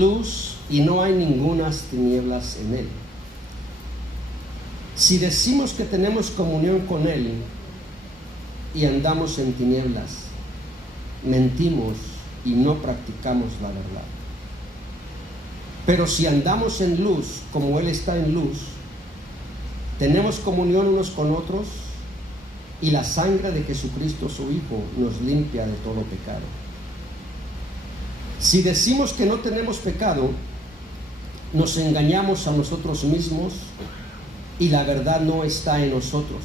luz y no hay ningunas tinieblas en él. Si decimos que tenemos comunión con él y andamos en tinieblas, mentimos y no practicamos la verdad. Pero si andamos en luz como él está en luz, tenemos comunión unos con otros y la sangre de Jesucristo su Hijo nos limpia de todo pecado. Si decimos que no tenemos pecado, nos engañamos a nosotros mismos y la verdad no está en nosotros.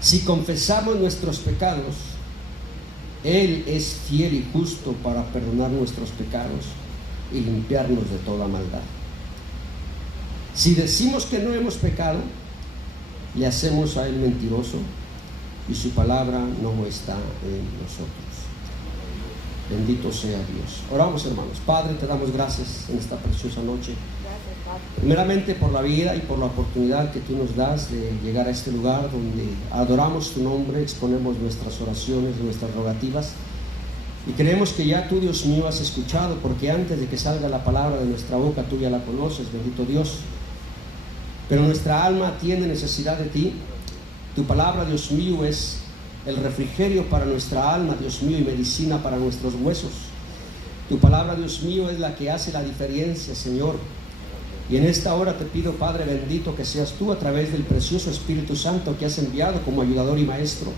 Si confesamos nuestros pecados, Él es fiel y justo para perdonar nuestros pecados y limpiarnos de toda maldad. Si decimos que no hemos pecado, le hacemos a Él mentiroso y su palabra no está en nosotros. Bendito sea Dios. Oramos, hermanos. Padre, te damos gracias en esta preciosa noche. Primeramente por la vida y por la oportunidad que tú nos das de llegar a este lugar donde adoramos tu nombre, exponemos nuestras oraciones, nuestras rogativas. Y creemos que ya tú, Dios mío, has escuchado, porque antes de que salga la palabra de nuestra boca, tú ya la conoces, bendito Dios. Pero nuestra alma tiene necesidad de ti. Tu palabra, Dios mío, es el refrigerio para nuestra alma, Dios mío, y medicina para nuestros huesos. Tu palabra, Dios mío, es la que hace la diferencia, Señor. Y en esta hora te pido, Padre bendito, que seas tú a través del precioso Espíritu Santo que has enviado como ayudador y maestro,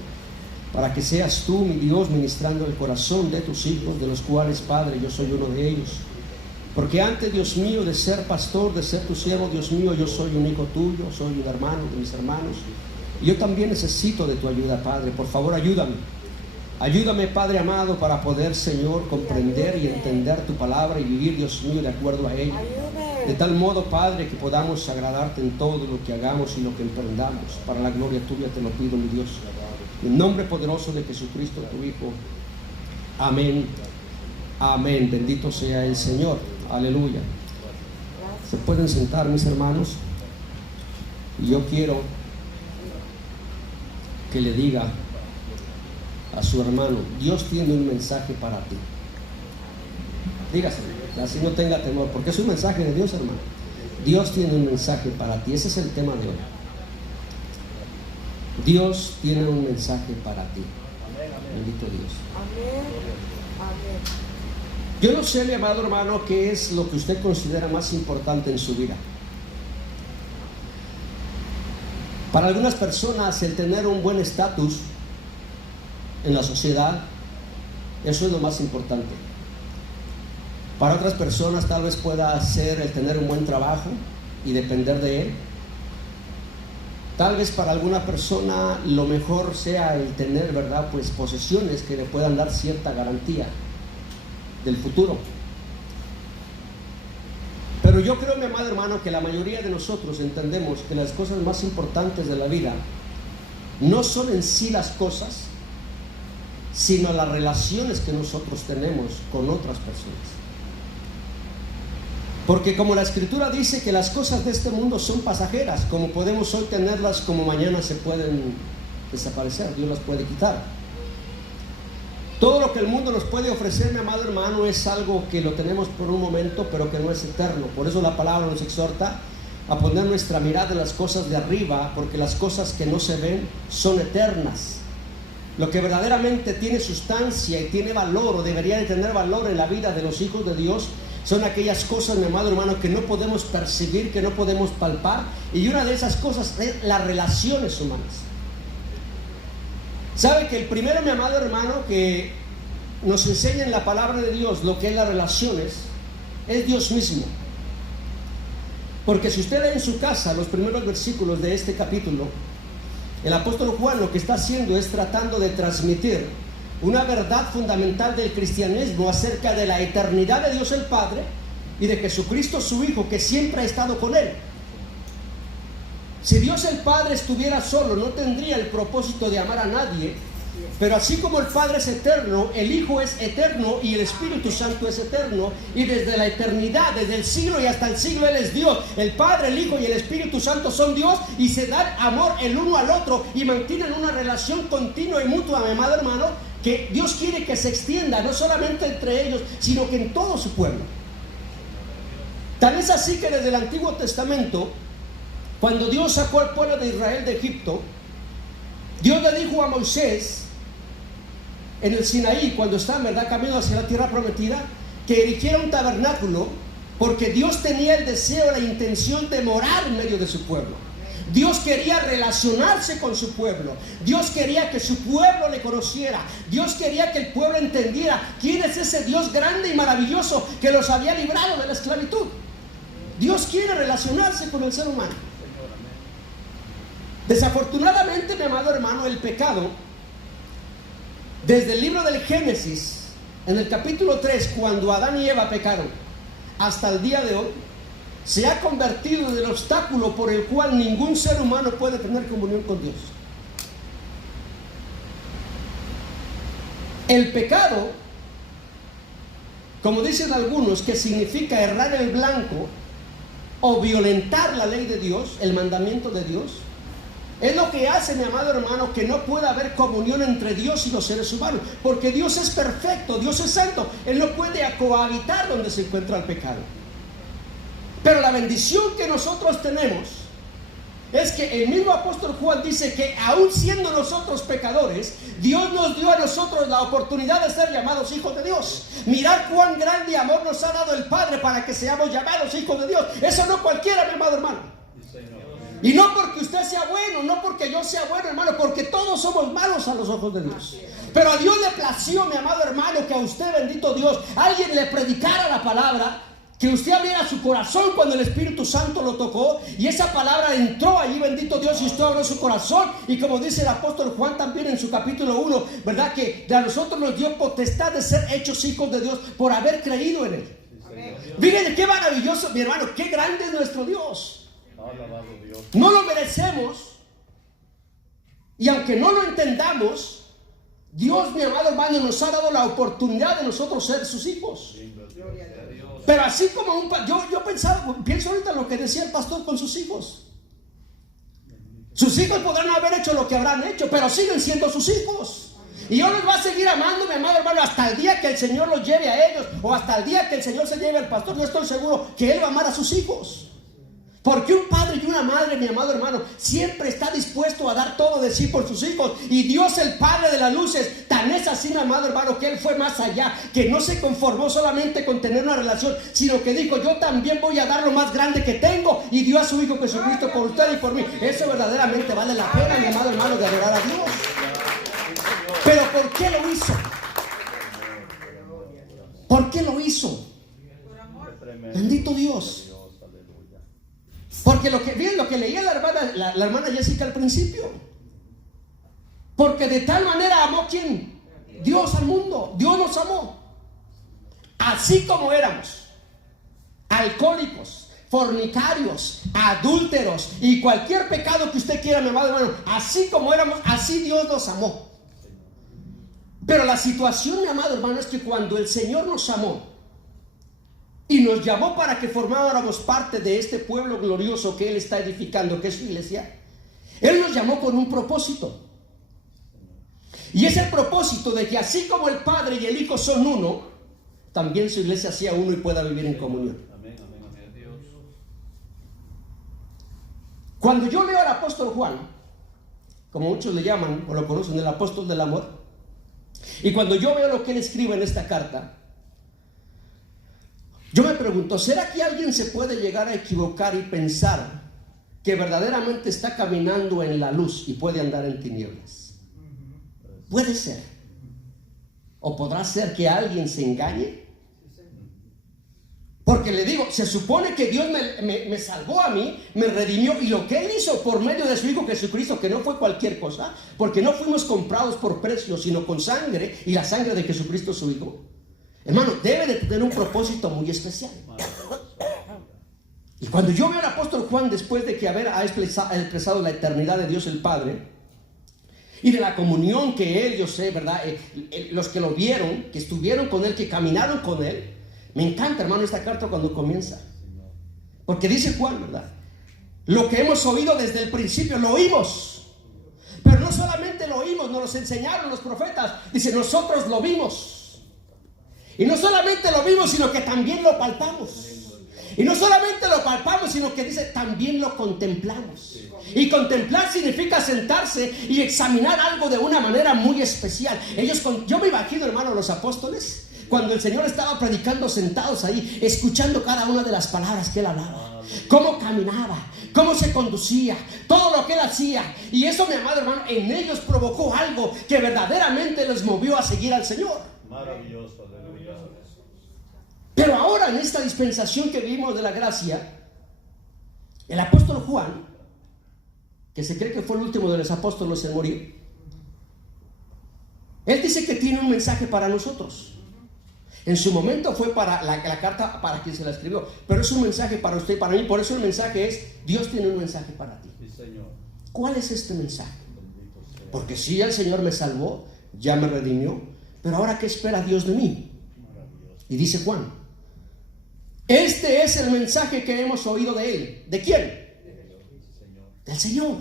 para que seas tú, mi Dios, ministrando el corazón de tus hijos, de los cuales, Padre, yo soy uno de ellos. Porque antes, Dios mío, de ser pastor, de ser tu siervo, Dios mío, yo soy un hijo tuyo, soy un hermano de mis hermanos. Y yo también necesito de tu ayuda, Padre. Por favor, ayúdame. Ayúdame, Padre amado, para poder, Señor, comprender y entender tu palabra y vivir, Dios mío, de acuerdo a ella. De tal modo, Padre, que podamos agradarte en todo lo que hagamos y lo que emprendamos. Para la gloria tuya te lo pido, mi Dios. En nombre poderoso de Jesucristo, tu Hijo. Amén. Amén. Bendito sea el Señor. Aleluya. Se pueden sentar, mis hermanos. Y yo quiero que le diga a su hermano: Dios tiene un mensaje para ti. Dígaselo, así no tenga temor, porque es un mensaje de Dios, hermano. Dios tiene un mensaje para ti. Ese es el tema de hoy. Dios tiene un mensaje para ti. Bendito Dios. Amén. Amén. Yo no sé, mi amado hermano, qué es lo que usted considera más importante en su vida. Para algunas personas, el tener un buen estatus en la sociedad, eso es lo más importante. Para otras personas tal vez pueda ser el tener un buen trabajo y depender de él. Tal vez para alguna persona lo mejor sea el tener, ¿verdad?, pues posesiones que le puedan dar cierta garantía del futuro. Pero yo creo, mi amado hermano, que la mayoría de nosotros entendemos que las cosas más importantes de la vida no son en sí las cosas, sino las relaciones que nosotros tenemos con otras personas. Porque como la Escritura dice que las cosas de este mundo son pasajeras, como podemos hoy tenerlas, como mañana se pueden desaparecer, Dios las puede quitar. Todo lo que el mundo nos puede ofrecer, mi amado hermano, es algo que lo tenemos por un momento, pero que no es eterno. Por eso la palabra nos exhorta a poner nuestra mirada en las cosas de arriba, porque las cosas que no se ven son eternas. Lo que verdaderamente tiene sustancia y tiene valor, o debería de tener valor en la vida de los hijos de Dios, son aquellas cosas, mi amado hermano, que no podemos percibir, que no podemos palpar. Y una de esas cosas es las relaciones humanas. ¿Sabe que el primero, mi amado hermano, que nos enseña en la palabra de Dios lo que es las relaciones, es Dios mismo? Porque si usted lee en su casa los primeros versículos de este capítulo, el apóstol Juan lo que está haciendo es tratando de transmitir una verdad fundamental del cristianismo acerca de la eternidad de Dios el Padre y de Jesucristo su Hijo, que siempre ha estado con él. Si Dios el Padre estuviera solo, no tendría el propósito de amar a nadie. Pero así como el Padre es eterno, el Hijo es eterno y el Espíritu Santo es eterno. Y desde la eternidad, desde el siglo y hasta el siglo, Él es Dios. El Padre, el Hijo y el Espíritu Santo son Dios y se dan amor el uno al otro y mantienen una relación continua y mutua, mi amado hermano, que Dios quiere que se extienda, no solamente entre ellos, sino que en todo su pueblo. Tan es así que desde el Antiguo Testamento, cuando Dios sacó al pueblo de Israel de Egipto, Dios le dijo a Moisés en el Sinaí, cuando estaba, ¿verdad?, camino hacia la tierra prometida, que erigiera un tabernáculo, porque Dios tenía el deseo, la intención de morar en medio de su pueblo. Dios quería relacionarse con su pueblo. Dios quería que su pueblo le conociera. Dios quería que el pueblo entendiera quién es ese Dios grande y maravilloso que los había librado de la esclavitud. Dios quiere relacionarse con el ser humano. Desafortunadamente, mi amado hermano, el pecado, desde el libro del Génesis, en el capítulo 3, cuando Adán y Eva pecaron, hasta el día de hoy, se ha convertido en el obstáculo por el cual ningún ser humano puede tener comunión con Dios. El pecado, como dicen algunos, que significa errar el blanco o violentar la ley de Dios, el mandamiento de Dios, es lo que hace, mi amado hermano, que no pueda haber comunión entre Dios y los seres humanos, porque Dios es perfecto, Dios es santo. Él no puede cohabitar donde se encuentra el pecado. Pero la bendición que nosotros tenemos es que el mismo apóstol Juan dice que aún siendo nosotros pecadores, Dios nos dio a nosotros la oportunidad de ser llamados hijos de Dios. Mirad cuán grande amor nos ha dado el Padre para que seamos llamados hijos de Dios. Eso no cualquiera, mi amado hermano. Y no porque usted sea bueno, no porque yo sea bueno, hermano, porque todos somos malos a los ojos de Dios. Pero a Dios le plació, mi amado hermano, que a usted, bendito Dios, alguien le predicara la palabra, que usted abriera su corazón cuando el Espíritu Santo lo tocó, y esa palabra entró allí, bendito Dios, y usted abrió su corazón. Y como dice el apóstol Juan también en su capítulo 1, ¿verdad?, que a nosotros nos dio potestad de ser hechos hijos de Dios por haber creído en Él. Miren qué maravilloso, mi hermano, qué grande es nuestro Dios. No lo merecemos, y aunque no lo entendamos, Dios, mi amado hermano, nos ha dado la oportunidad de nosotros ser sus hijos. Pero así como pienso ahorita en lo que decía el pastor con sus hijos. Sus hijos podrán no haber hecho lo que habrán hecho, pero siguen siendo sus hijos. Y Dios los va a seguir amando, mi amado hermano, hasta el día que el Señor los lleve a ellos, o hasta el día que el Señor se lleve al pastor. Yo estoy seguro que Él va a amar a sus hijos. Porque un padre y una madre, mi amado hermano, siempre está dispuesto a dar todo de sí por sus hijos. Y Dios, el Padre de las luces, tan es así, mi amado hermano, que Él fue más allá, que no se conformó solamente con tener una relación, sino que dijo: yo también voy a dar lo más grande que tengo, y dio a su Hijo Jesucristo por usted y por mí. Eso verdaderamente vale la pena, mi amado hermano, de adorar a Dios. Pero ¿por qué lo hizo? ¿Por qué lo hizo? Bendito Dios. Porque lo que leía la hermana Jessica al principio. Porque de tal manera amó, ¿quién? Dios al mundo. Dios nos amó. Así como éramos alcohólicos, fornicarios, adúlteros y cualquier pecado que usted quiera, mi amado hermano, así como éramos, así Dios nos amó. Pero la situación, mi amado hermano, es que cuando el Señor nos amó y nos llamó para que formáramos parte de este pueblo glorioso que Él está edificando, que es su iglesia, Él nos llamó con un propósito. Y es el propósito de que así como el Padre y el Hijo son uno, también su iglesia sea uno y pueda vivir en comunión. Cuando yo leo al apóstol Juan, como muchos le llaman o lo conocen, el apóstol del amor, y cuando yo veo lo que él escribe en esta carta, yo me pregunto, ¿será que alguien se puede llegar a equivocar y pensar que verdaderamente está caminando en la luz y puede andar en tinieblas? Puede ser. ¿O podrá ser que alguien se engañe? Porque le digo, se supone que Dios me salvó a mí, me redimió, y lo que Él hizo por medio de su Hijo Jesucristo, que no fue cualquier cosa, porque no fuimos comprados por precio, sino con sangre, y la sangre de Jesucristo su Hijo, hermano, debe de tener un propósito muy especial. Y cuando yo veo al apóstol Juan, después de que ha expresado la eternidad de Dios el Padre y de la comunión que Él, yo sé, ¿verdad? Los que lo vieron, que estuvieron con Él, que caminaron con Él, me encanta, hermano, esta carta cuando comienza. Porque dice Juan, ¿verdad? Lo que hemos oído desde el principio, lo oímos. Pero no solamente lo oímos, nos los enseñaron los profetas. Dice, nosotros lo vimos. Y no solamente lo vimos, sino que también lo palpamos. Y no solamente lo palpamos, sino que dice, también lo contemplamos. Y contemplar significa sentarse y examinar algo de una manera muy especial. Yo me imagino, hermano, los apóstoles, cuando el Señor estaba predicando, sentados ahí, escuchando cada una de las palabras que Él hablaba, cómo caminaba, cómo se conducía, todo lo que Él hacía. Y eso, mi amado hermano, en ellos provocó algo que verdaderamente les movió a seguir al Señor. Maravilloso, aleluya. Pero ahora, en esta dispensación que vivimos de la gracia, el apóstol Juan, que se cree que fue el último de los apóstoles en morir, él dice que tiene un mensaje para nosotros. En su momento fue para la carta para quien se la escribió, pero es un mensaje para usted y para mí. Por eso el mensaje es: Dios tiene un mensaje para ti. Sí, Señor. ¿Cuál es este mensaje? Porque sí, el Señor me salvó, ya me redimió, pero ahora ¿qué espera Dios de mí? Y dice Juan, este es el mensaje que hemos oído de Él. ¿De quién? Del Señor.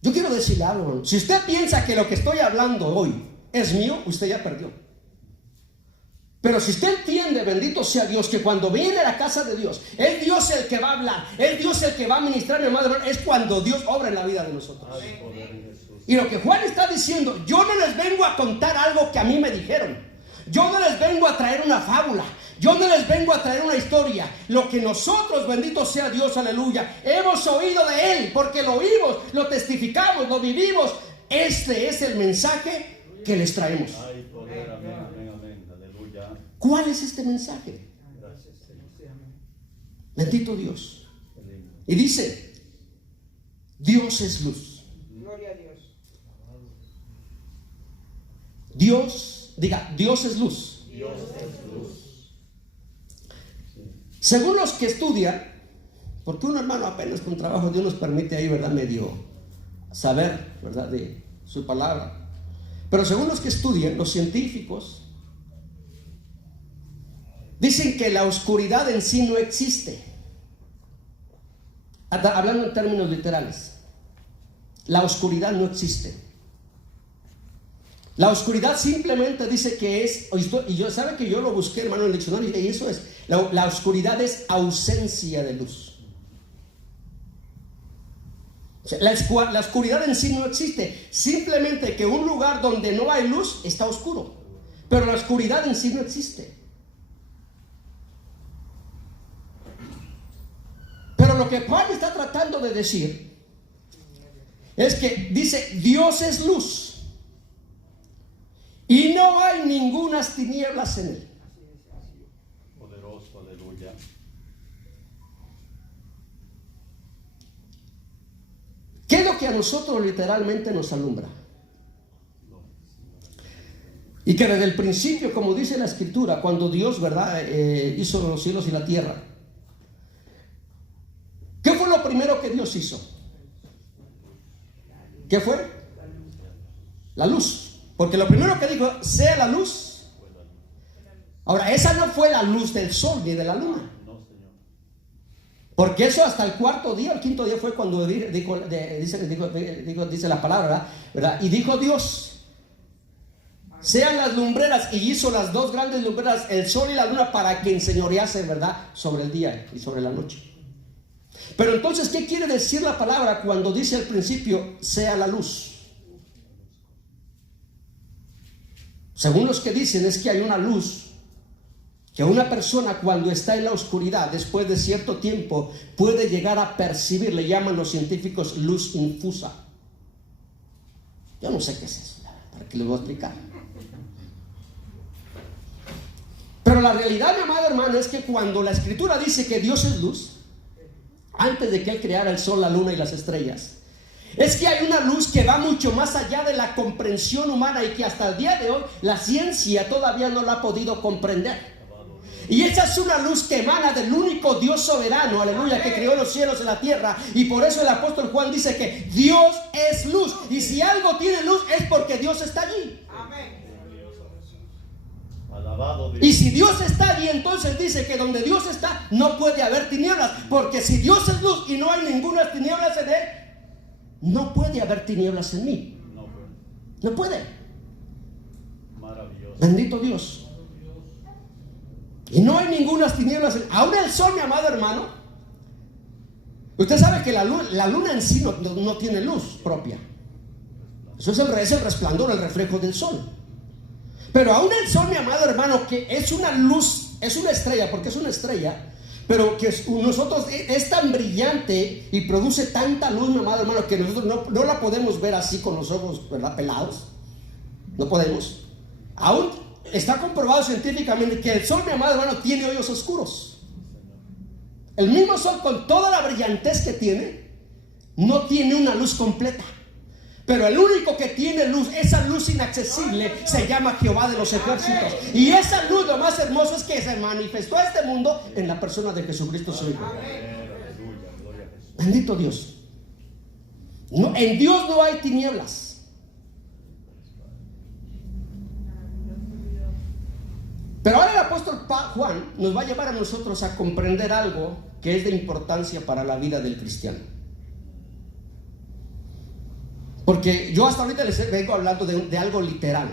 Yo quiero decirle algo. Si usted piensa que lo que estoy hablando hoy es mío, usted ya perdió. Pero si usted entiende, bendito sea Dios, que cuando viene a la casa de Dios, es Dios el que va a hablar, es Dios el que va a ministrar, mi hermano, es cuando Dios obra en la vida de nosotros. Y lo que Juan está diciendo, yo no les vengo a contar algo que a mí me dijeron. Yo no les vengo a traer una fábula. Yo no les vengo a traer una historia. Lo que nosotros, bendito sea Dios, aleluya, hemos oído de Él, porque lo oímos, lo testificamos, lo vivimos. Este es el mensaje que les traemos. Ay, poder, amén, amén, amén, aleluya. ¿Cuál es este mensaje? Gracias, Señor. Bendito Dios. Y dice, Dios es luz. Gloria a Dios. Dios es luz. Dios es luz. Según los que estudian, porque un hermano apenas con trabajo Dios nos permite ahí, ¿verdad?, medio saber, ¿verdad?, de su palabra. Pero según los que estudian, los científicos dicen que la oscuridad en sí no existe. Hablando en términos literales, la oscuridad no existe. La oscuridad simplemente dice que es, y yo sabe que yo lo busqué, hermano, en el diccionario, y eso es, la oscuridad es ausencia de luz. O sea, la oscuridad en sí no existe, simplemente que un lugar donde no hay luz está oscuro, pero la oscuridad en sí no existe. Pero lo que Juan está tratando de decir es que dice, Dios es luz y no hay ningunas tinieblas en Él. Poderoso, aleluya. ¿Qué es lo que a nosotros literalmente nos alumbra? Y que desde el principio, como dice la Escritura, cuando Dios, ¿verdad?, hizo los cielos y la tierra, ¿qué fue lo primero que Dios hizo? ¿Qué fue? La luz. Porque lo primero que dijo, sea la luz. Ahora, esa no fue la luz del sol ni de la luna. Porque eso hasta el cuarto día, el quinto día fue cuando dice la palabra, ¿verdad? Y dijo Dios, sean las lumbreras, y hizo las dos grandes lumbreras, el sol y la luna, para que enseñorease, ¿verdad?, sobre el día y sobre la noche. Pero entonces, ¿qué quiere decir la palabra cuando dice al principio, sea la luz? Según los que dicen, es que hay una luz que una persona, cuando está en la oscuridad, después de cierto tiempo, puede llegar a percibir. Le llaman los científicos luz infusa. Yo no sé qué es eso, para que les voy a explicar. Pero la realidad, mi amado hermano, es que cuando la Escritura dice que Dios es luz, antes de que Él creara el sol, la luna y las estrellas, es que hay una luz que va mucho más allá de la comprensión humana y que hasta el día de hoy la ciencia todavía no la ha podido comprender. Y esa es una luz que emana del único Dios soberano, aleluya, que creó los cielos y la tierra. Y por eso el apóstol Juan dice que Dios es luz. Y si algo tiene luz es porque Dios está allí. Amén. Alabado Dios. Y si Dios está allí, entonces dice que donde Dios está no puede haber tinieblas. Porque si Dios es luz y no hay ninguna tinieblas en Él, no puede haber tinieblas en mí. No, pues, No puede. maravilloso. Bendito Dios. Y no hay ninguna tinieblas. Aún el sol, mi amado hermano. Usted sabe que la luna en sí no tiene luz propia. Eso es el resplandor, el reflejo del sol. Pero aún el sol, mi amado hermano, que es una luz, es una estrella, porque es una estrella, pero que nosotros es tan brillante y produce tanta luz, mi amado hermano, que nosotros no la podemos ver así con los ojos, ¿verdad?, pelados. No podemos. Aún está comprobado científicamente que el sol, mi amado hermano, tiene hoyos oscuros. El mismo sol, con toda la brillantez que tiene, no tiene una luz completa. Pero el único que tiene luz, esa luz inaccesible, se llama Jehová de los ejércitos. Y esa luz, lo más hermoso, es que se manifestó a este mundo en la persona de Jesucristo su Hijo. Aleluya, gloria a Jesús. Bendito Dios. No, en Dios no hay tinieblas. Pero ahora el apóstol Juan nos va a llevar a nosotros a comprender algo que es de importancia para la vida del cristiano. Porque yo hasta ahorita les vengo hablando de algo literal.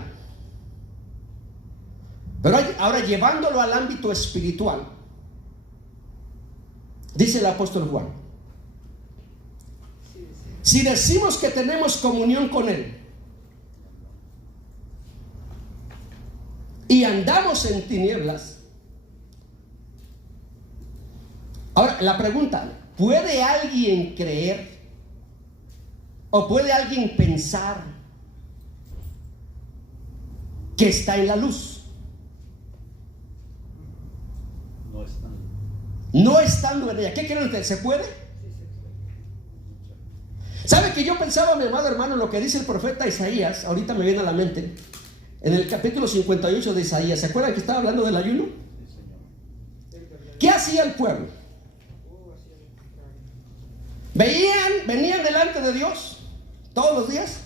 Pero ahora, llevándolo al ámbito espiritual, dice el apóstol Juan: si decimos que tenemos comunión con Él y andamos en tinieblas. Ahora la pregunta: ¿puede alguien creer o puede alguien pensar que está en la luz? No estando en ella. ¿Qué creen ustedes? ¿Se puede? ¿Sabe que yo pensaba, mi amado hermano, lo que dice el profeta Isaías? Ahorita me viene a la mente. En el capítulo 58 de Isaías. ¿Se acuerdan que estaba hablando del ayuno? ¿Qué hacía el pueblo? Venían delante de Dios todos los días,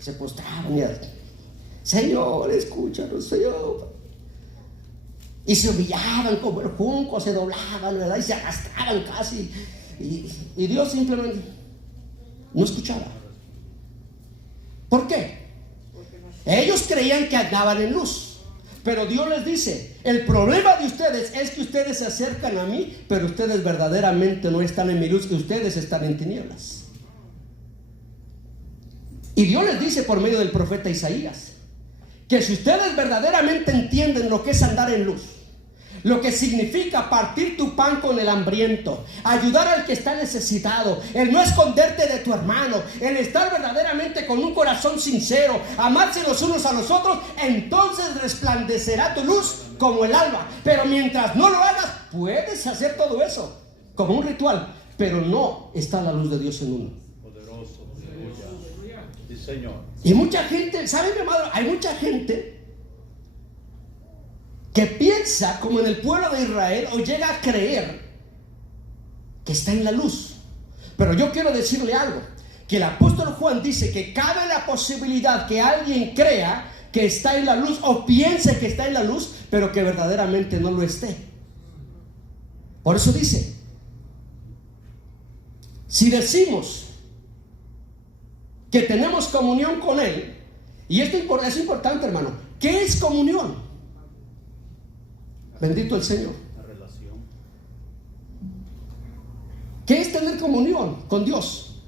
se postraban y Señor, escúchanos, Señor. Y se humillaban como el junco, se doblaban, ¿verdad?, y se arrastraban casi. Y Dios simplemente no escuchaba. ¿Por qué? Ellos creían que andaban en luz, pero Dios les dice: el problema de ustedes es que ustedes se acercan a mí, pero ustedes verdaderamente no están en mi luz, que ustedes están en tinieblas. Y Dios les dice por medio del profeta Isaías que si ustedes verdaderamente entienden lo que es andar en luz, lo que significa partir tu pan con el hambriento, ayudar al que está necesitado, el no esconderte de tu hermano, el estar verdaderamente con un corazón sincero, amarse los unos a los otros, entonces resplandecerá tu luz como el alba. Pero mientras no lo hagas, puedes hacer todo eso como un ritual, pero no está la luz de Dios en uno. Poderoso, aleluya. Sí, Señor. Y mucha gente, ¿saben, mi amado? Hay mucha gente que piensa como en el pueblo de Israel, o llega a creer que está en la luz. Pero yo quiero decirle algo, que el apóstol Juan dice que cabe la posibilidad que alguien crea que está en la luz, o piense que está en la luz, pero que verdaderamente no lo esté. Por eso dice: si decimos que tenemos comunión con Él, y esto es importante, hermano, ¿qué es comunión? Bendito el Señor. La relación. ¿Qué es tener comunión con Dios?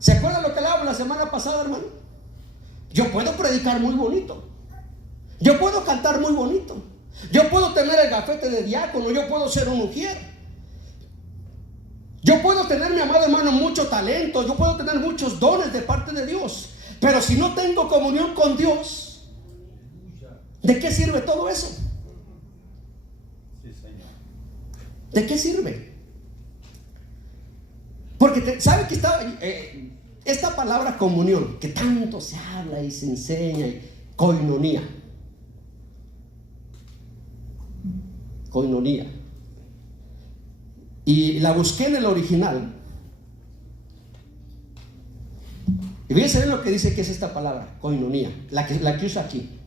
¿Se acuerdan lo que hablábamos la semana pasada, hermano? Yo puedo predicar muy bonito, yo puedo cantar muy bonito, yo puedo tener el gafete de diácono, yo puedo ser un ujier, yo puedo tener, mi amado hermano, mucho talento, yo puedo tener muchos dones de parte de Dios, pero si no tengo comunión con Dios, ¿de qué sirve todo eso? Sí, Señor. ¿De qué sirve? Porque ¿sabe que esta palabra comunión, que tanto se habla y se enseña, y koinonía, y la busqué en el original, y voy a saber lo que dice que es esta palabra, koinonía, la que usa aquí.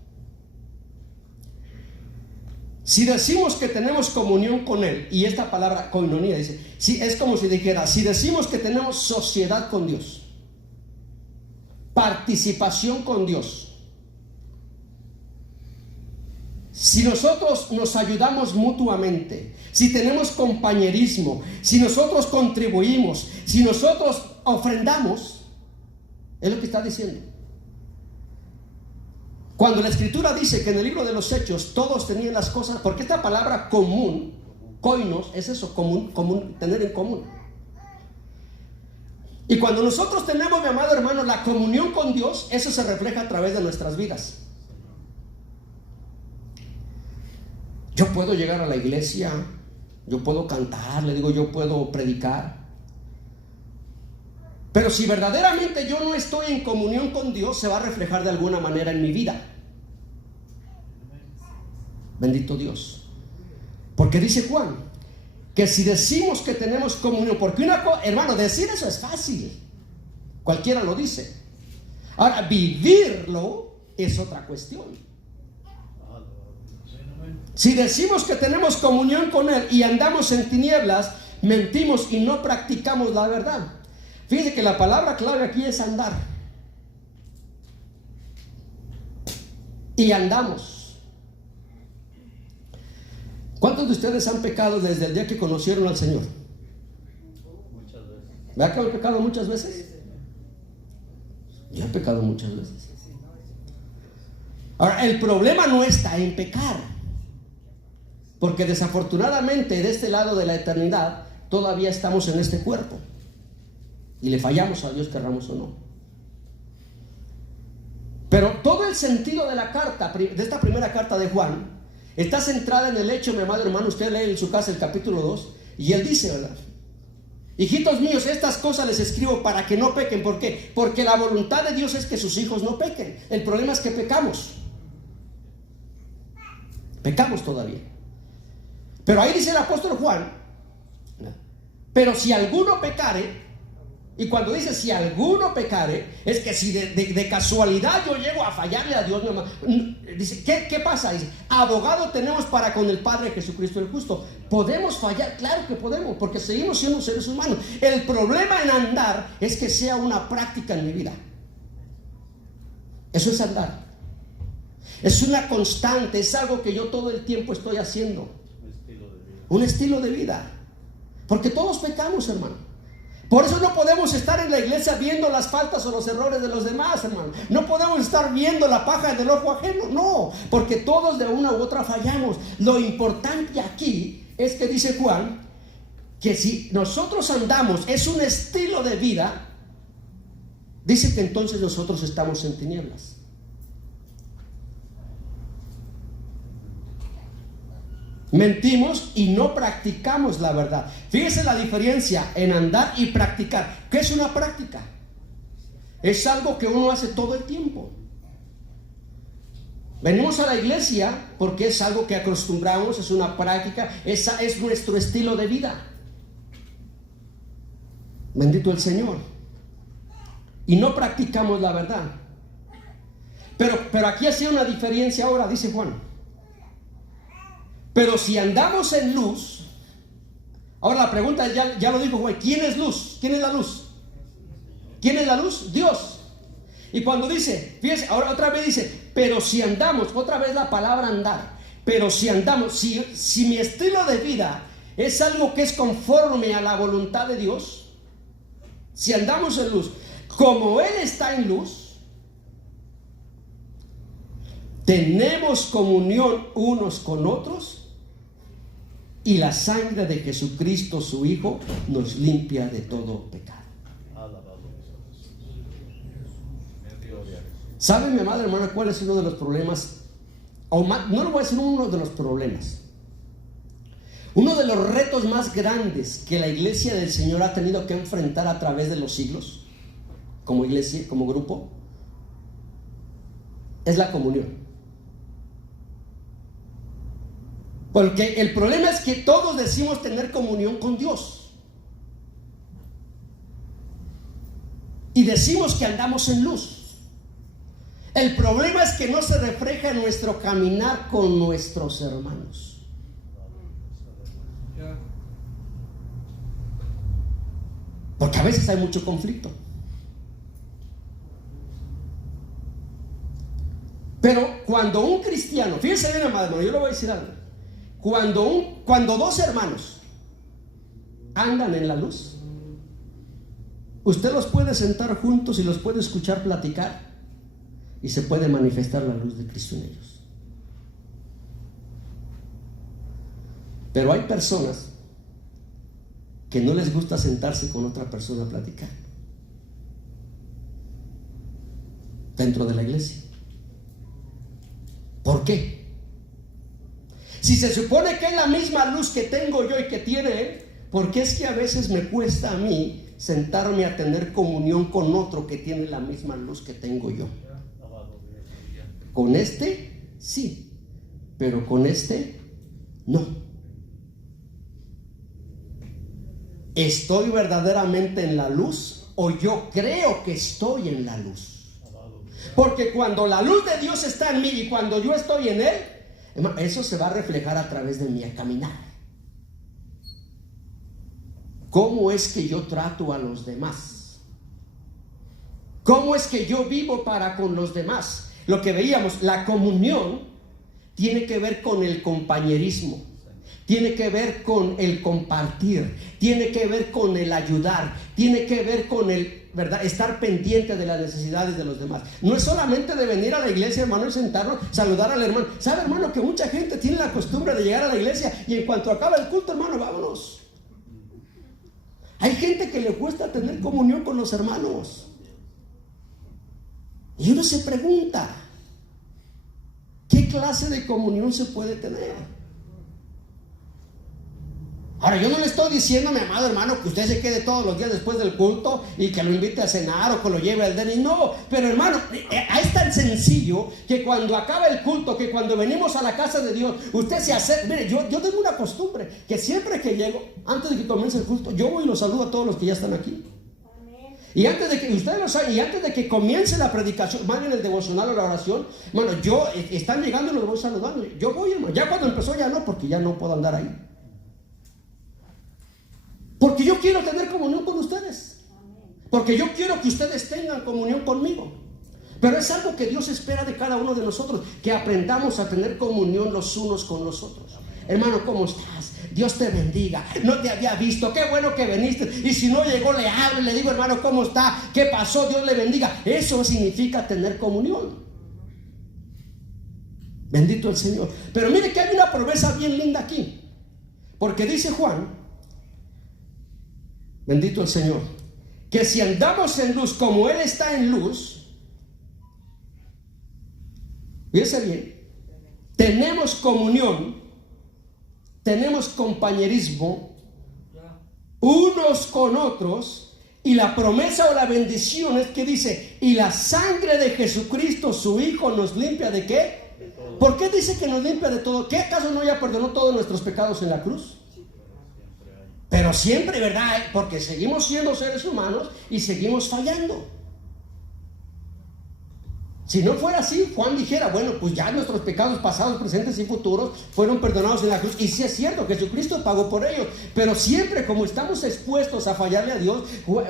Si decimos que tenemos comunión con Él, y esta palabra koinonia dice, sí, es como si dijera, si decimos que tenemos sociedad con Dios, participación con Dios, si nosotros nos ayudamos mutuamente, si tenemos compañerismo, si nosotros contribuimos, si nosotros ofrendamos, es lo que está diciendo. Cuando la Escritura dice que en el libro de los Hechos todos tenían las cosas, porque esta palabra común, koinos, es eso, común, tener en común. Y cuando nosotros tenemos, mi amado hermano, la comunión con Dios, eso se refleja a través de nuestras vidas. Yo puedo llegar a la iglesia, yo puedo cantar, le digo, yo puedo predicar, pero si verdaderamente yo no estoy en comunión con Dios, se va a reflejar de alguna manera en mi vida. Bendito Dios. Porque dice Juan que si decimos que tenemos comunión, porque hermano, decir eso es fácil, cualquiera lo dice. Ahora, vivirlo es otra cuestión. Si decimos que tenemos comunión con Él y andamos en tinieblas, mentimos y no practicamos la verdad. Fíjense que la palabra clave aquí es andar. Y andamos. ¿Cuántos de ustedes han pecado desde el día que conocieron al Señor? Muchas veces. ¿Verdad que han pecado muchas veces? Yo he pecado muchas veces. Ahora, el problema no está en pecar, porque desafortunadamente de este lado de la eternidad todavía estamos en este cuerpo y le fallamos a Dios, querramos o no. Pero todo el sentido de la carta, de esta primera carta de Juan, está centrada en el hecho, mi amado hermano, usted lee en su casa el capítulo 2 y él dice, ¿verdad? Hijitos míos, estas cosas les escribo para que no pequen. ¿Por qué? Porque la voluntad de Dios es que sus hijos no pequen. El problema es que pecamos. Pecamos todavía. Pero ahí dice el apóstol Juan, pero si alguno pecare, y cuando dice si alguno pecare, es que si de casualidad yo llego a fallarle a Dios, mi amado, dice, ¿qué pasa? Dice, abogado tenemos para con el Padre Jesucristo el justo. ¿Podemos fallar? Claro que podemos, porque seguimos siendo seres humanos. El problema en andar es que sea una práctica en mi vida. Eso es andar. Es una constante, es algo que yo todo el tiempo estoy haciendo. Un estilo de vida. Porque todos pecamos, hermano. Por eso no podemos estar en la iglesia viendo las faltas o los errores de los demás, hermano. No podemos estar viendo la paja en el ojo ajeno. No, porque todos de una u otra fallamos. Lo importante aquí es que dice Juan que si nosotros andamos, es un estilo de vida, dice que entonces nosotros estamos en tinieblas. Mentimos y no practicamos la verdad. Fíjese la diferencia en andar y practicar. ¿Qué es una práctica? Es algo que uno hace todo el tiempo. Venimos a la iglesia porque es algo que acostumbramos, es una práctica, esa es nuestro estilo de vida. Bendito el Señor. Y no practicamos la verdad. Pero aquí hace una diferencia ahora, dice Juan. Pero si andamos en luz, ahora la pregunta es, ya lo dijo Juan, ¿quién es luz? ¿Quién es la luz? ¿Quién es la luz? Dios. Y cuando dice, fíjese, ahora otra vez dice, pero si andamos, otra vez la palabra andar, pero si andamos, si mi estilo de vida es algo que es conforme a la voluntad de Dios, si andamos en luz, como Él está en luz, tenemos comunión unos con otros y la sangre de Jesucristo, su Hijo, nos limpia de todo pecado. ¿Sabe, mi amada hermana, cuál es uno de los problemas? O más, no lo voy a decir uno de los problemas. Uno de los retos más grandes que la iglesia del Señor ha tenido que enfrentar a través de los siglos, como iglesia, como grupo, es la comunión. Porque el problema es que todos decimos tener comunión con Dios. Y decimos que andamos en luz. El problema es que no se refleja en nuestro caminar con nuestros hermanos. Porque a veces hay mucho conflicto. Pero cuando un cristiano, fíjense bien, amado hermano, yo le voy a decir algo. Cuando dos hermanos andan en la luz, usted los puede sentar juntos y los puede escuchar platicar y se puede manifestar la luz de Cristo en ellos. Pero hay personas que no les gusta sentarse con otra persona a platicar dentro de la iglesia. ¿Por qué? Si se supone que es la misma luz que tengo yo y que tiene él, ¿por qué es que a veces me cuesta a mí sentarme a tener comunión con otro que tiene la misma luz que tengo yo? Con este sí, pero con este no. ¿Estoy verdaderamente en la luz o yo creo que estoy en la luz? Porque cuando la luz de Dios está en mí y cuando yo estoy en él, eso se va a reflejar a través de mi caminar. ¿Cómo es que yo trato a los demás? ¿Cómo es que yo vivo para con los demás? Lo que veíamos, la comunión tiene que ver con el compañerismo, tiene que ver con el compartir, tiene que ver con el ayudar, tiene que ver con el, ¿verdad?, estar pendiente de las necesidades de los demás. No es solamente de venir a la iglesia, hermano, y sentarnos, saludar al hermano. ¿Sabe, hermano, que mucha gente tiene la costumbre de llegar a la iglesia y en cuanto acaba el culto, hermano, vámonos? Hay gente que le cuesta tener comunión con los hermanos. Y uno se pregunta, ¿qué clase de comunión se puede tener? Ahora, yo no le estoy diciendo a mi amado hermano que usted se quede todos los días después del culto y que lo invite a cenar o que lo lleve al denis. No, pero hermano, es tan sencillo que cuando acaba el culto, que cuando venimos a la casa de Dios, usted se hace. Mire, yo tengo una costumbre que siempre que llego, antes de que comience el culto, yo voy y los saludo a todos los que ya están aquí. Y antes de que ustedes lo saben, y antes de que comience la predicación, más bien el devocional o la oración, bueno, están llegando y los voy saludando. Yo voy, hermano. Ya cuando empezó ya no, porque ya no puedo andar ahí. Porque yo quiero tener comunión con ustedes. Porque yo quiero que ustedes tengan comunión conmigo. Pero es algo que Dios espera de cada uno de nosotros, que aprendamos a tener comunión los unos con los otros. Hermano, ¿cómo estás? Dios te bendiga. No te había visto, qué bueno que viniste. Y si no llegó, le hablo, le digo, hermano, ¿cómo está? ¿Qué pasó? Dios le bendiga. Eso significa tener comunión. Bendito el Señor. Pero mire que hay una promesa bien linda aquí. Porque dice Juan, bendito el Señor, que si andamos en luz como Él está en luz, fíjese bien, tenemos comunión, tenemos compañerismo unos con otros, y la promesa o la bendición es que dice, y la sangre de Jesucristo su Hijo nos limpia ¿de qué? ¿Por qué dice que nos limpia de todo? ¿Qué acaso no ya perdonó todos nuestros pecados en la cruz? Pero siempre, ¿verdad? Porque seguimos siendo seres humanos y seguimos fallando. Si no fuera así, Juan dijera, bueno, pues ya nuestros pecados pasados, presentes y futuros fueron perdonados en la cruz. Y sí es cierto, Jesucristo pagó por ellos. Pero siempre, como estamos expuestos a fallarle a Dios,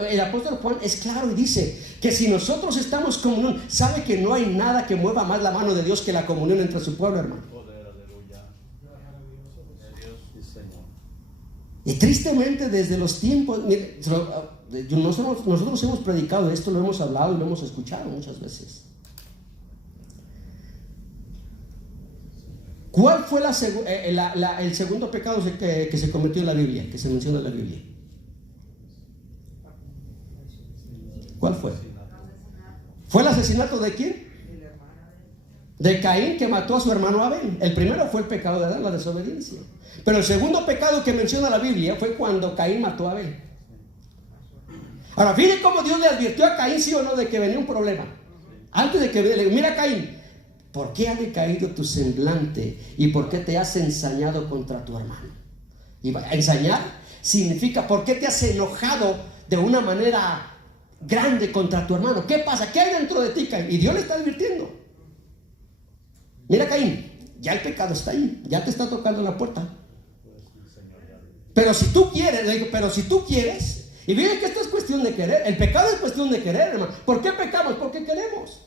el apóstol Juan es claro y dice que si nosotros estamos en comunión, sabe que no hay nada que mueva más la mano de Dios que la comunión entre su pueblo, hermano. Y tristemente desde los tiempos, mire, nosotros hemos predicado esto, lo hemos hablado y lo hemos escuchado muchas veces. ¿Cuál fue el segundo pecado que se cometió en la Biblia, que se menciona en la Biblia? ¿Cuál fue? ¿Fue el asesinato de quién? De Caín, que mató a su hermano Abel. El primero fue el pecado de Adán, la desobediencia. Pero el segundo pecado que menciona la Biblia fue cuando Caín mató a Abel. Ahora, fíjense cómo Dios le advirtió a Caín, sí o no, de que venía un problema. Antes de que le digo, mira Caín, ¿por qué ha decaído tu semblante y por qué te has ensañado contra tu hermano? Y ensañar significa, ¿por qué te has enojado de una manera grande contra tu hermano? ¿Qué pasa? ¿Qué hay dentro de ti, Caín? Y Dios le está advirtiendo. Mira Caín, ya el pecado está ahí, ya te está tocando la puerta. Pero si tú quieres, le digo, pero si tú quieres, y miren que esto es cuestión de querer. El pecado es cuestión de querer, hermano. ¿Por qué pecamos? Porque queremos.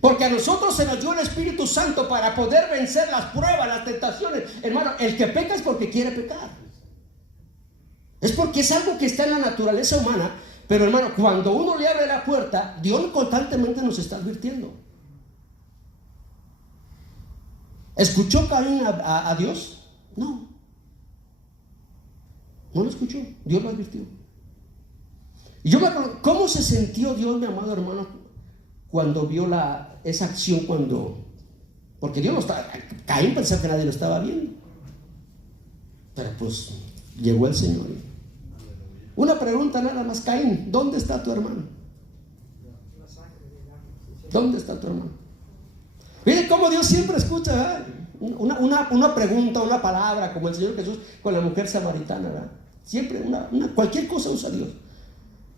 Porque a nosotros se nos dio el Espíritu Santo para poder vencer las pruebas, las tentaciones. Hermano, el que peca es porque quiere pecar. Es porque es algo que está en la naturaleza humana. Pero hermano, cuando uno le abre la puerta, Dios constantemente nos está advirtiendo. ¿Escuchó Caín a Dios? No. No lo escuchó. Dios lo advirtió. Y yo me acuerdo, ¿cómo se sintió Dios, mi amado hermano, cuando vio esa acción? Porque Dios no estaba, Caín pensaba que nadie lo estaba viendo. Pero pues llegó el Señor. Una pregunta nada más, Caín, ¿dónde está tu hermano? ¿Dónde está tu hermano? Miren cómo Dios siempre escucha, ¿verdad? Una pregunta, una palabra, como el Señor Jesús con la mujer samaritana, ¿verdad? Siempre cualquier cosa usa Dios.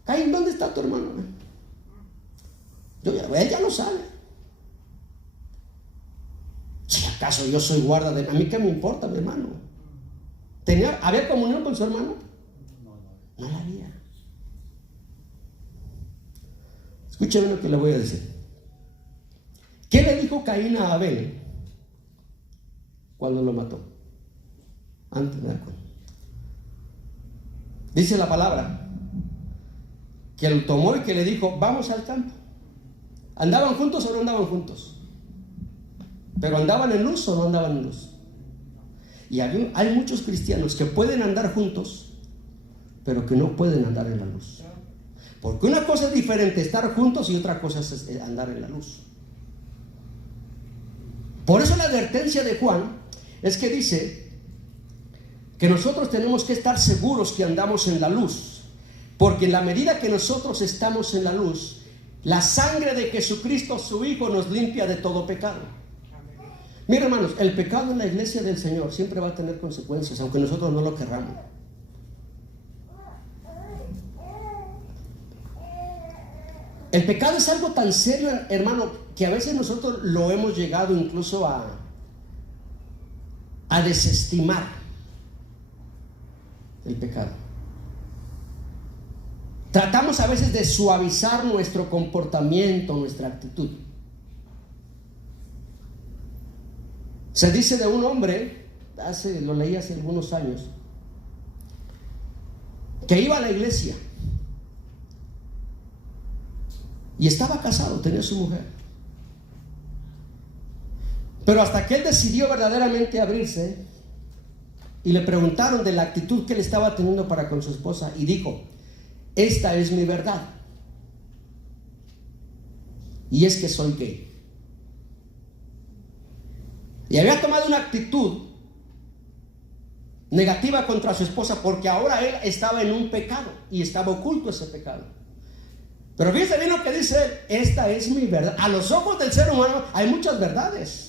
Caín, ¿dónde está tu hermano? Él ya lo sabe. Si acaso yo soy guarda de... A mí qué me importa, mi hermano. ¿Había comunión con su hermano? No la había. Escúcheme lo que le voy a decir. ¿Qué le dijo Caín a Abel cuando lo mató? Antes de la... Dice la palabra que lo tomó y que le dijo, vamos al campo. ¿Andaban juntos o no andaban juntos? ¿Pero andaban en luz o no andaban en luz? Y hay muchos cristianos que pueden andar juntos, pero que no pueden andar en la luz. Porque una cosa es diferente estar juntos y otra cosa es andar en la luz. Por eso la advertencia de Juan es que dice que nosotros tenemos que estar seguros que andamos en la luz, porque en la medida que nosotros estamos en la luz, la sangre de Jesucristo, su Hijo, nos limpia de todo pecado. Miren, hermanos, el pecado en la iglesia del Señor siempre va a tener consecuencias, aunque nosotros no lo querramos. El pecado es algo tan serio, hermano, que a veces nosotros lo hemos llegado incluso a desestimar. El pecado. Tratamos a veces de suavizar nuestro comportamiento, nuestra actitud. Se dice de un hombre, lo leí hace algunos años, que iba a la iglesia y estaba casado, tenía su mujer. Pero hasta que él decidió verdaderamente abrirse, y le preguntaron de la actitud que él estaba teniendo para con su esposa, y dijo, esta es mi verdad, y es que soy gay. Y había tomado una actitud negativa contra su esposa, porque ahora él estaba en un pecado y estaba oculto ese pecado. Pero fíjense bien lo que dice él, esta es mi verdad. A los ojos del ser humano hay muchas verdades.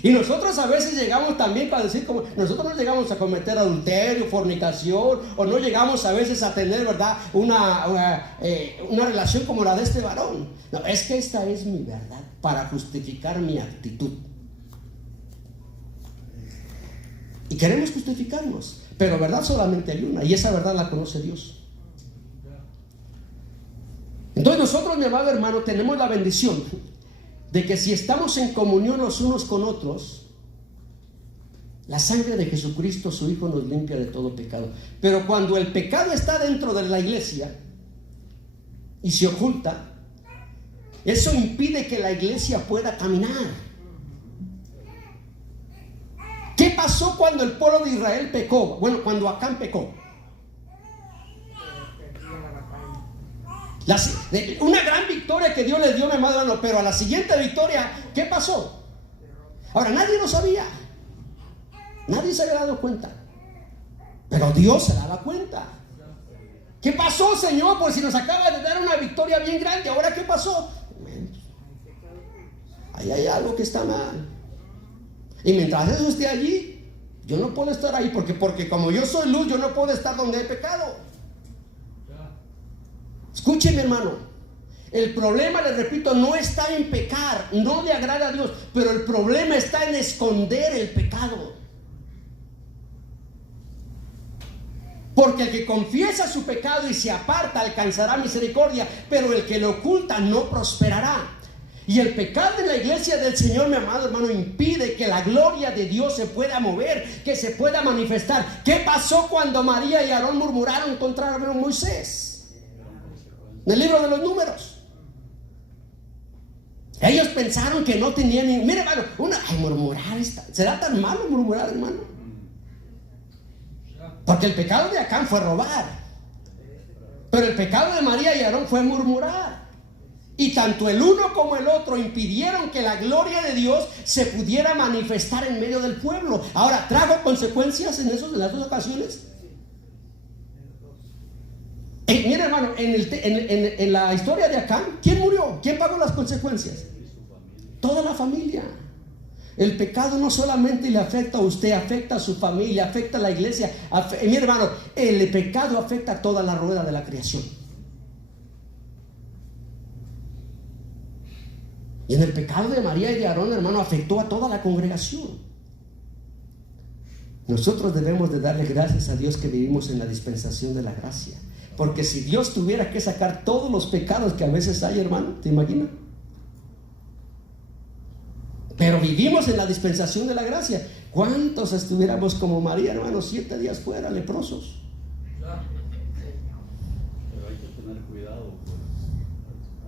Y nosotros a veces llegamos también para decir, como nosotros no llegamos a cometer adulterio, fornicación, o no llegamos a veces a tener, ¿verdad?, una relación como la de este varón. No, es que esta es mi verdad para justificar mi actitud. Y queremos justificarnos, pero verdad solamente hay una, y esa verdad la conoce Dios. Entonces nosotros, mi amado hermano, tenemos la bendición de que si estamos en comunión los unos con otros, la sangre de Jesucristo, su Hijo, nos limpia de todo pecado. Pero cuando el pecado está dentro de la iglesia y se oculta, eso impide que la iglesia pueda caminar. ¿Qué pasó cuando el pueblo de Israel pecó? Bueno, cuando Acán pecó. Una gran victoria que Dios le dio, mi amado hermano, pero a la siguiente victoria, ¿qué pasó? Ahora, nadie lo sabía. Nadie se había dado cuenta. Pero Dios se daba cuenta. ¿Qué pasó, Señor? Pues si nos acaba de dar una victoria bien grande, ¿ahora qué pasó? Ahí hay algo que está mal. Y mientras eso esté allí, yo no puedo estar ahí, porque como yo soy luz, yo no puedo estar donde hay pecado. Escúcheme, hermano, el problema, les repito, no está en pecar, no le agrada a Dios, pero el problema está en esconder el pecado. Porque el que confiesa su pecado y se aparta alcanzará misericordia, pero el que lo oculta no prosperará. Y el pecado en la iglesia del Señor, mi amado hermano, impide que la gloria de Dios se pueda mover, que se pueda manifestar. ¿Qué pasó cuando María y Aarón murmuraron contra Moisés? En el libro de los Números. Ellos pensaron que no tenían ni... Mire, hermano, murmurar ¿será tan malo murmurar, hermano? Porque el pecado de Acán fue robar, pero el pecado de María y Aarón fue murmurar. Y tanto el uno como el otro impidieron que la gloria de Dios se pudiera manifestar en medio del pueblo. Ahora, ¿trajo consecuencias en las dos ocasiones? Mira, hermano, en la historia de Acán, ¿quién murió? ¿Quién pagó las consecuencias? Toda la familia. El pecado no solamente le afecta a usted, afecta a su familia, afecta a la iglesia. Mira, hermano, el pecado afecta a toda la rueda de la creación. Y en el pecado de María y de Aarón, hermano, afectó a toda la congregación. Nosotros debemos de darle gracias a Dios que vivimos en la dispensación de la gracia. Porque si Dios tuviera que sacar todos los pecados que a veces hay, hermano, ¿te imaginas? Pero vivimos en la dispensación de la gracia. ¿Cuántos estuviéramos como María, hermano, 7 días fuera, leprosos? Pero hay que tener cuidado, pues.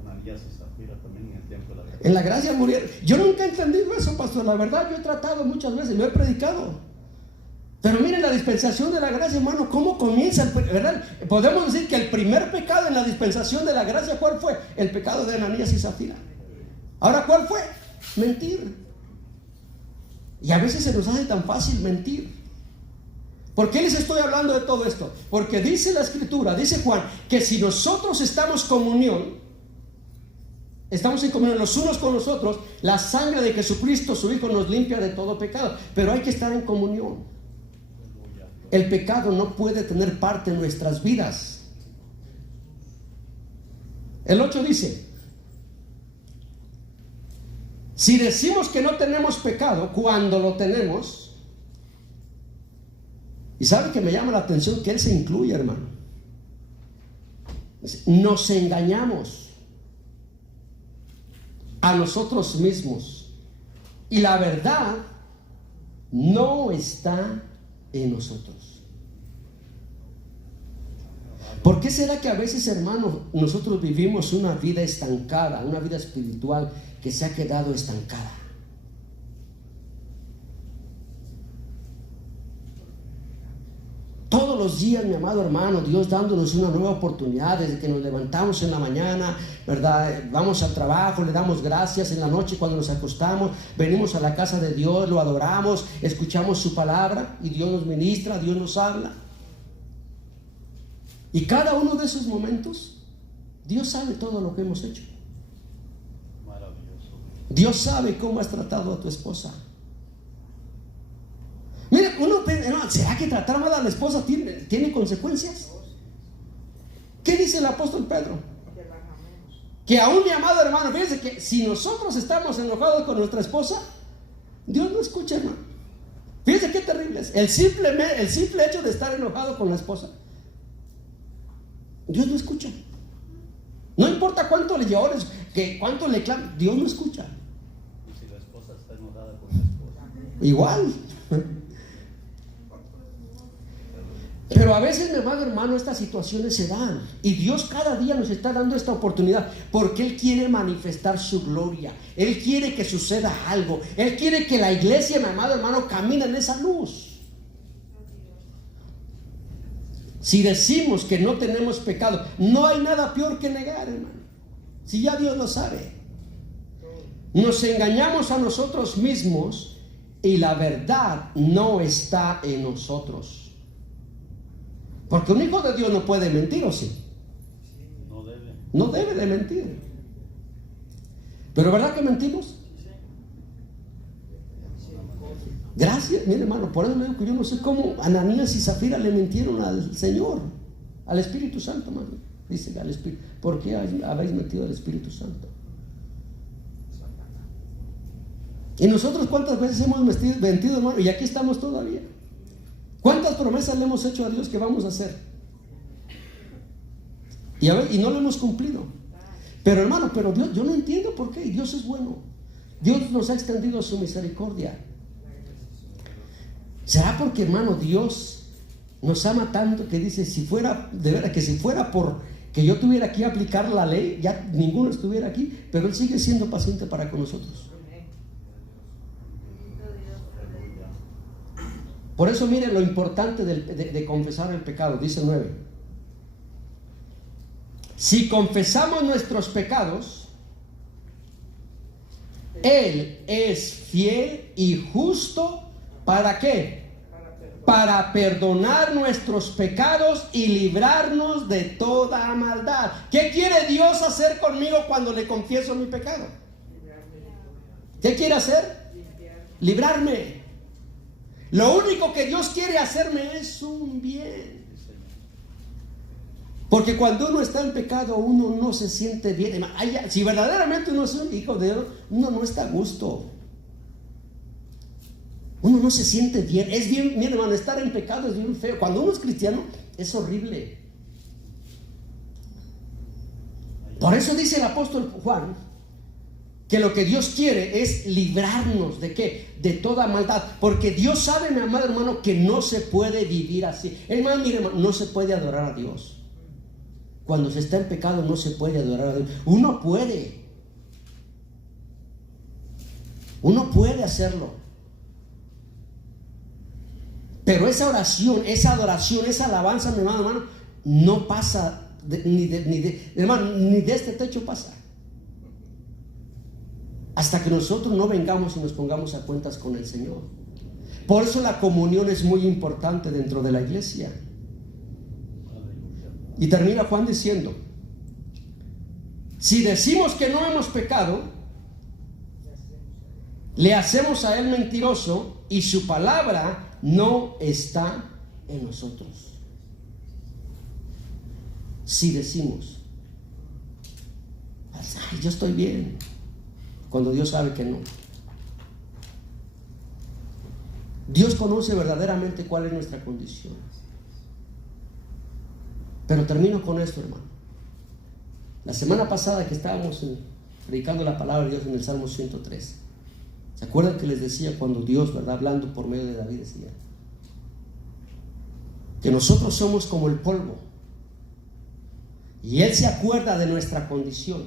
Ananías y Zafira también en el tiempo de la gracia. En la gracia murieron. Yo nunca he entendido eso, pastor. La verdad, yo he tratado muchas veces, lo he predicado. Pero miren la dispensación de la gracia, hermano, ¿cómo comienza? ¿Verdad? Podemos decir que el primer pecado en la dispensación de la gracia, ¿cuál fue? El pecado de Ananías y Zafira. Ahora, ¿cuál fue? Mentir. Y a veces se nos hace tan fácil mentir. ¿Por qué les estoy hablando de todo esto? Porque dice la Escritura, dice Juan, que si nosotros estamos en comunión los unos con los otros, la sangre de Jesucristo, su Hijo, nos limpia de todo pecado. Pero hay que estar en comunión. El pecado no puede tener parte en nuestras vidas. El 8 dice: si decimos que no tenemos pecado cuando lo tenemos, y sabe que me llama la atención que él se incluye, hermano, nos engañamos a nosotros mismos y la verdad no está en nosotros. ¿Por qué será que a veces, hermano, nosotros vivimos una vida estancada, una vida espiritual que se ha quedado estancada? Todos los días, mi amado hermano, Dios dándonos una nueva oportunidad desde que nos levantamos en la mañana, ¿verdad? Vamos al trabajo, le damos gracias en la noche cuando nos acostamos, venimos a la casa de Dios, lo adoramos, escuchamos su palabra y Dios nos ministra, Dios nos habla. Y cada uno de esos momentos, Dios sabe todo lo que hemos hecho. Maravilloso. Dios sabe cómo has tratado a tu esposa. Mira, uno piensa, no, ¿será que tratar mal a la esposa tiene consecuencias? ¿Qué dice el apóstol Pedro? Que aún, mi amado hermano, fíjense que si nosotros estamos enojados con nuestra esposa, Dios no escucha, hermano. Fíjense qué terrible es. El simple hecho de estar enojado con la esposa, Dios no escucha. No importa cuánto le llores, cuánto le clames, Dios no escucha. Y si la esposa está enojada con la esposa, igual. Pero a veces, mi amado hermano, estas situaciones se dan y Dios cada día nos está dando esta oportunidad porque Él quiere manifestar su gloria. Él quiere que suceda algo. Él quiere que la iglesia, mi amado hermano, camine en esa luz. Si decimos que no tenemos pecado, no hay nada peor que negar, hermano. Si ya Dios lo sabe. Nos engañamos a nosotros mismos y la verdad no está en nosotros. Porque un hijo de Dios no puede mentir, ¿o sí? no debe. No debe de mentir. Pero ¿verdad que mentimos? Gracias, mire hermano, por eso le digo que yo no sé cómo Ananías y Zafira le mintieron al Señor, al Espíritu Santo, hermano. Dice al Espíritu, ¿por qué habéis metido al Espíritu Santo? Y nosotros cuántas veces hemos mentido, hermano, y aquí estamos todavía. ¿Cuántas promesas le hemos hecho a Dios que vamos a hacer? Y no lo hemos cumplido. Pero hermano, Dios, yo no entiendo por qué. Dios es bueno. Dios nos ha extendido su misericordia. ¿Será porque, hermano, Dios nos ama tanto que dice, si fuera, de verdad, que si fuera por que yo tuviera que aplicar la ley, ya ninguno estuviera aquí, pero Él sigue siendo paciente para con nosotros? Por eso miren lo importante de confesar el pecado. Dice 9: si confesamos nuestros pecados, Él es fiel y justo. ¿Para qué? Para perdonar nuestros pecados y librarnos de toda maldad. ¿Qué quiere Dios hacer conmigo cuando le confieso mi pecado? ¿Qué quiere hacer? Librarme. Lo único que Dios quiere hacerme es un bien. Porque cuando uno está en pecado, uno no se siente bien. Si verdaderamente uno es un hijo de Dios, uno no está a gusto. Uno no se siente bien. Es bien, mi hermano, estar en pecado es bien feo. Cuando uno es cristiano, es horrible. Por eso dice el apóstol Juan que lo que Dios quiere es librarnos ¿de qué? De toda maldad. Porque Dios sabe, mi amado hermano, que no se puede vivir así. Hermano, mire, hermano, no se puede adorar a Dios. Cuando se está en pecado no se puede adorar a Dios. Uno puede hacerlo. Pero esa oración, esa adoración, esa alabanza, mi hermano, no pasa ni de este techo pasa. Hasta que nosotros no vengamos y nos pongamos a cuentas con el Señor. Por eso la comunión es muy importante dentro de la iglesia. Y termina Juan diciendo: si decimos que no hemos pecado, le hacemos a Él mentiroso y su palabra no está en nosotros. Si decimos, ay, yo estoy bien, cuando Dios sabe que no. Dios conoce verdaderamente cuál es nuestra condición. Pero termino con esto, hermano. La semana pasada que estábamos predicando la palabra de Dios en el Salmo 103, ¿se acuerdan que les decía cuando Dios, verdad, hablando por medio de David, decía que nosotros somos como el polvo y Él se acuerda de nuestra condición,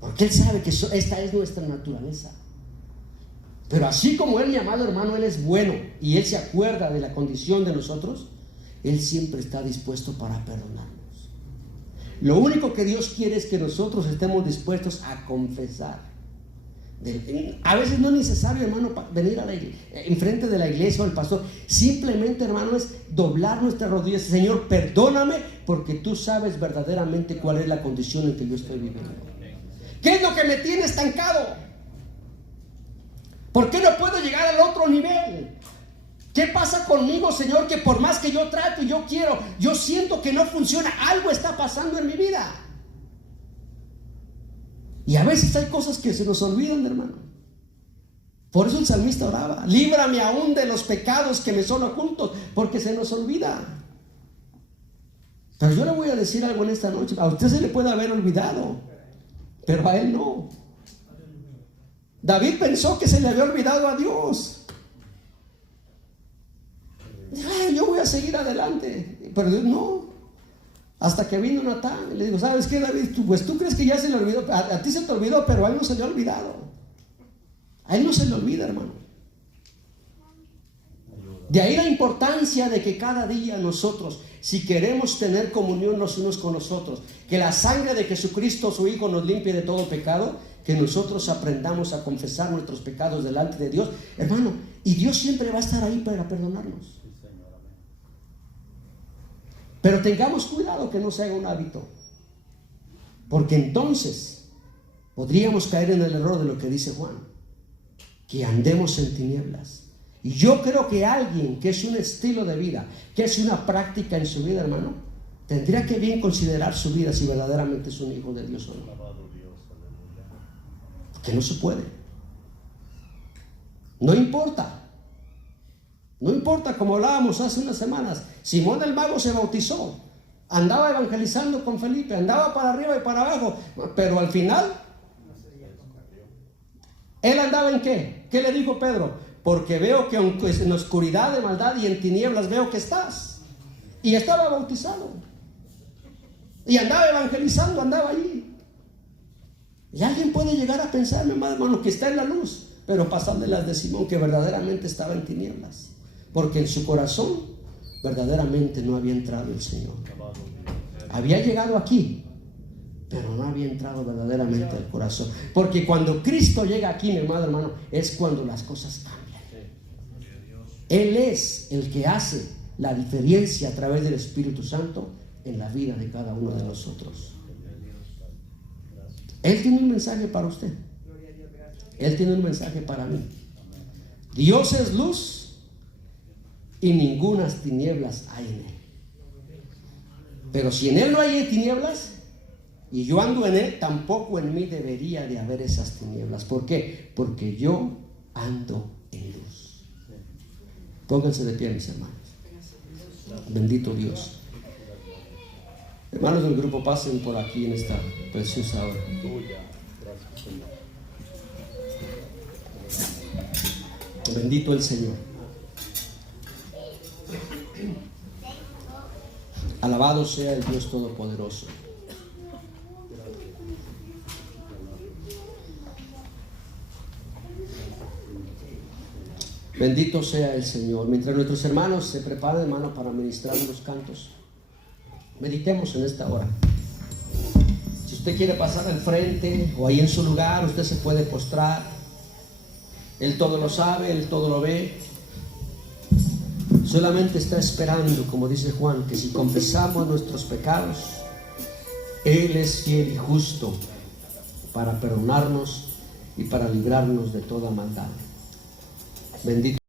porque Él sabe que esta es nuestra naturaleza? Pero así como Él, mi amado hermano, Él es bueno y Él se acuerda de la condición de nosotros, Él siempre está dispuesto para perdonarnos. Lo único que Dios quiere es que nosotros estemos dispuestos a confesar. A veces no es necesario, hermano, venir a enfrente de la iglesia o el pastor. Simplemente, hermano, es doblar nuestras rodillas. Señor, perdóname, porque tú sabes verdaderamente cuál es la condición en que yo estoy viviendo. ¿Qué es lo que me tiene estancado? ¿Por qué no puedo llegar al otro nivel? ¿Qué pasa conmigo, Señor? Que por más que yo trato y yo quiero, yo siento que no funciona. Algo está pasando en mi vida. Y a veces hay cosas que se nos olvidan, hermano. Por eso el salmista oraba: líbrame aún de los pecados que me son ocultos, porque se nos olvida. Pero yo le voy a decir algo en esta noche. A usted se le puede haber olvidado, pero a él no. David pensó que se le había olvidado a Dios. Ay, yo voy a seguir adelante. Pero Dios no. Hasta que vino Natán y le digo: ¿sabes qué, David? Pues tú crees que ya se le olvidó. A ti se te olvidó, pero a él no se le ha olvidado. A él no se le olvida, hermano. De ahí la importancia de que cada día nosotros, si queremos tener comunión los unos con los otros, que la sangre de Jesucristo, su Hijo, nos limpie de todo pecado, que nosotros aprendamos a confesar nuestros pecados delante de Dios, hermano. Y Dios siempre va a estar ahí para perdonarnos. Pero tengamos cuidado que no se haga un hábito, porque entonces podríamos caer en el error de lo que dice Juan, que andemos en tinieblas. Y yo creo que alguien que es un estilo de vida, que es una práctica en su vida, hermano, tendría que bien considerar su vida si verdaderamente es un hijo de Dios o no. Que no se puede. No importa. No importa, como hablábamos hace unas semanas, Simón el Mago se bautizó, andaba evangelizando con Felipe, andaba para arriba y para abajo, pero al final, ¿él andaba en qué? ¿Qué le dijo Pedro? Porque veo que aunque en oscuridad de maldad y en tinieblas veo que estás. Y estaba bautizado. Y andaba evangelizando, andaba allí. Y alguien puede llegar a pensar, mi hermano, que está en la luz, pero pasarle las de Simón, que verdaderamente estaba en tinieblas, porque en su corazón verdaderamente no había entrado el Señor. Había llegado aquí, pero no había entrado verdaderamente al corazón. Porque cuando Cristo llega aquí, mi amado hermano, es cuando las cosas cambian. Él es el que hace la diferencia a través del Espíritu Santo en la vida de cada uno de nosotros. Él tiene un mensaje para usted. Él tiene un mensaje para mí. Dios es luz y ningunas tinieblas hay en Él. Pero si en Él no hay tinieblas y yo ando en Él, tampoco en mí debería de haber esas tinieblas. ¿Por qué? Porque yo ando en luz. Pónganse de pie, mis hermanos. Bendito Dios. Hermanos del grupo, pasen por aquí en esta preciosa hora. Bendito el Señor. Alabado sea el Dios Todopoderoso. Bendito sea el Señor. Mientras nuestros hermanos se preparan, hermano, para ministrar los cantos, meditemos en esta hora. Si usted quiere pasar al frente o ahí en su lugar, usted se puede postrar. Él todo lo sabe, Él todo lo ve. Solamente está esperando, como dice Juan, que si confesamos nuestros pecados, Él es fiel y justo para perdonarnos y para librarnos de toda maldad. Bendito